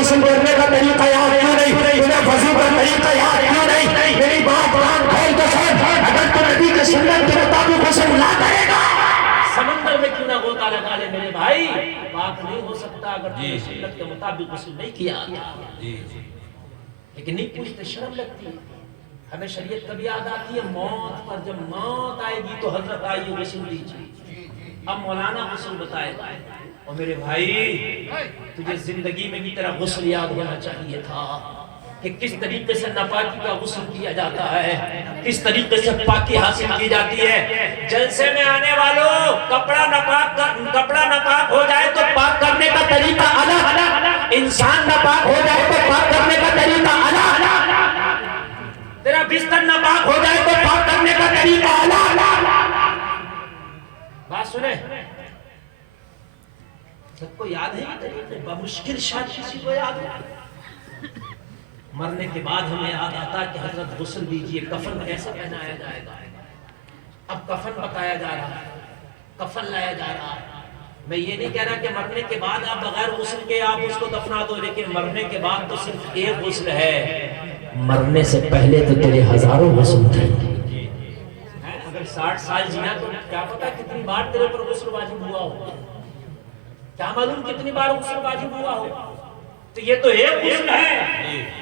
غسل کرنے کا طریقہ یاد کیوں نہیں؟ تمہیں وضو کا طریقہ یاد کیوں نہیں؟ میری بات قرآن کھول کے سن، اگر تو نبی کے سنت کے مطابق غسل نہ کرے گا، سمندر میں کیوں نہ غوطہ لگا لے میرے بھائی، پاک نہیں ہو سکتا اگر تم نے سنت کے مطابق غسل نہیں کیا۔ لیکن نہیں پوچھتے، شرم لگتی ہے۔ ہمیں شریعت کبھی یاد آتی ہے موت پر، جب موت آئے گی تو حضرت آئیے غسل دیجیے۔ اب مولانا غسل بتائے گا۔ اور میرے بھائی تجھے زندگی میں بھی تیرا غسل یاد ہونا چاہیے تھا کہ کس طریقے سے ناپاکی کا غسل کیا جاتا ہے، کس طریقے سے پاکی حاصل کی جاتی ہے۔ جلسے میں آنے والوں، کپڑا ناپاک ہو جائے تو پاک کرنے کا طریقہ الگ، انسان ناپاک ہو جائے تو پاک کرنے کا طریقہ الگ، تیرا بستر ناپاک ہو جائے تو پاک کرنے کا طریقہ الگ۔ بات سنیں، سب کو یاد ہے یہ طریقے؟ بمشکل شاید کسی کو یاد ہو۔ مرنے کے بعد ہمیں یاد آتا کہ حضرت غسل دیجئے، کفن کیسے پہنایا جائے گا۔ اب کفن بتایا جا رہا ہے، کفن لایا جا رہا ہے۔ میں یہ نہیں کہہ رہا کہ مرنے کے بعد آپ بغیر غسل کے آپ اس کو دفنا دو، لیکن مرنے کے بعد تو صرف ایک غسل ہے، مرنے سے پہلے تو تیرے ہزاروں غسل تھے۔ اگر 60 سال جیا تو کیا پتا کتنی بار تیرے پر غسل واجب ہوا ہو، کیا معلوم کتنی بار غسل واجب ہوا ہو۔ تو یہ تو ایک غسل ہے،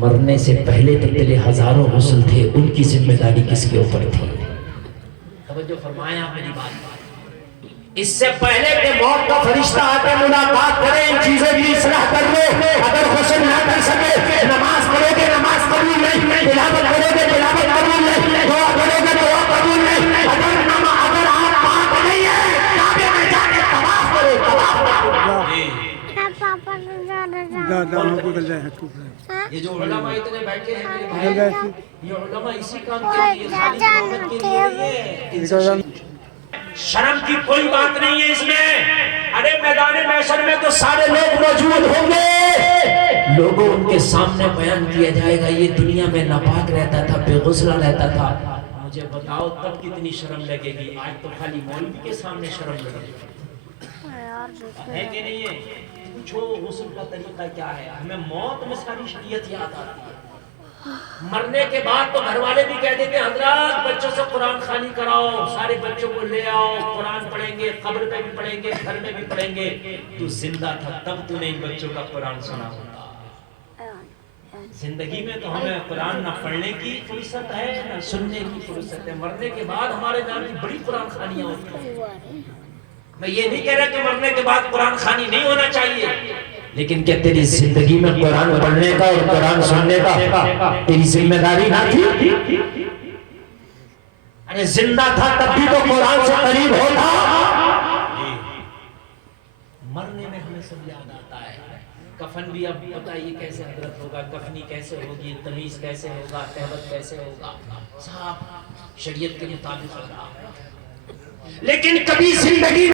مرنے سے پہلے تو تیرے ہزاروں غسل تھے، ان کی ذمہ داری کس کے اوپر تھی؟ توجہ فرمائیں آپ میری بات۔ اس سے پہلے کہ موت کا فرشتہ آ کے ملاقات کرے، ان چیزیں کی اصلاح کر لو۔ اگر غسل نہ کر سکے، نماز پڑھو گے نماز قبول نہیں، تلاوت کرو گے تلاوت قبول نہیں، دعا کرو گے دعا قبول نہیں۔ اگر آپ پاک نہیں ہے، کعبے میں جا کے طواف کرو، طواف کرو۔ یہ جو علماء اتنے بیٹھے ہیں میرے بھائی، یہ علماء اسی کام کے لیے، خالی امامت کے لیے نہیں ہے۔ شرم کی کوئی بات نہیں ہے اس میں۔ ارے میدان محشر میں تو سارے لوگ موجود ہوں گے، لوگوں ان کے سامنے بیان کیا جائے گا یہ دنیا میں ناپاک رہتا تھا، بے غسلہ رہتا تھا۔ مجھے بتاؤ تب کتنی شرم لگے گی۔ آج تو خالی مولوی کے سامنے شرم لگے گی، ہے کہ نہیں ہے؟ پوچھو غسل کا طریقہ کیا ہے۔ ہمیں موت میں ساری شریعت یاد آتی ہے۔ مرنے کے بعد تو گھر والے بھی کہہ دیتے ہیں حضرات بچوں سے قرآن خوانی کراؤ، سارے بچوں کو لے آؤ، قرآن پڑھیں گے، قبر پہ بھی پڑھیں گے، گھر میں بھی پڑھیں گے۔ تو زندہ تھا تب تو نے ان بچوں کا قرآن سنا ہوتا۔ زندگی میں تو ہمیں قرآن نہ پڑھنے کی فرصت ہے نہ سننے کی فرصت ہے، مرنے کے بعد ہمارے نام کی بڑی قرآن خوانیاں ہوتی ہیں۔ میں یہ نہیں کہہ رہا کہ مرنے کے بعد قرآن خوانی نہیں ہونا چاہیے، لیکن کیا تیری زندگی میں قرآن پڑھنے کا اور قرآن سننے کا تیری ذمہ داری نہ تھی؟ ارے زندہ تھا تب بھی تو قرآن سے قریب ہوتا۔ مرنے میں ہمیں سب یاد آتا ہے۔ کفن بھی اب بتائیے کیسے حضرت ہوگا، کفنی کیسے ہوگی، تمیز کیسے ہوگا، تہبت کیسے ہوگا، صاحب شریعت کے مطابق ہوگا۔ لیکن کبھی زندگی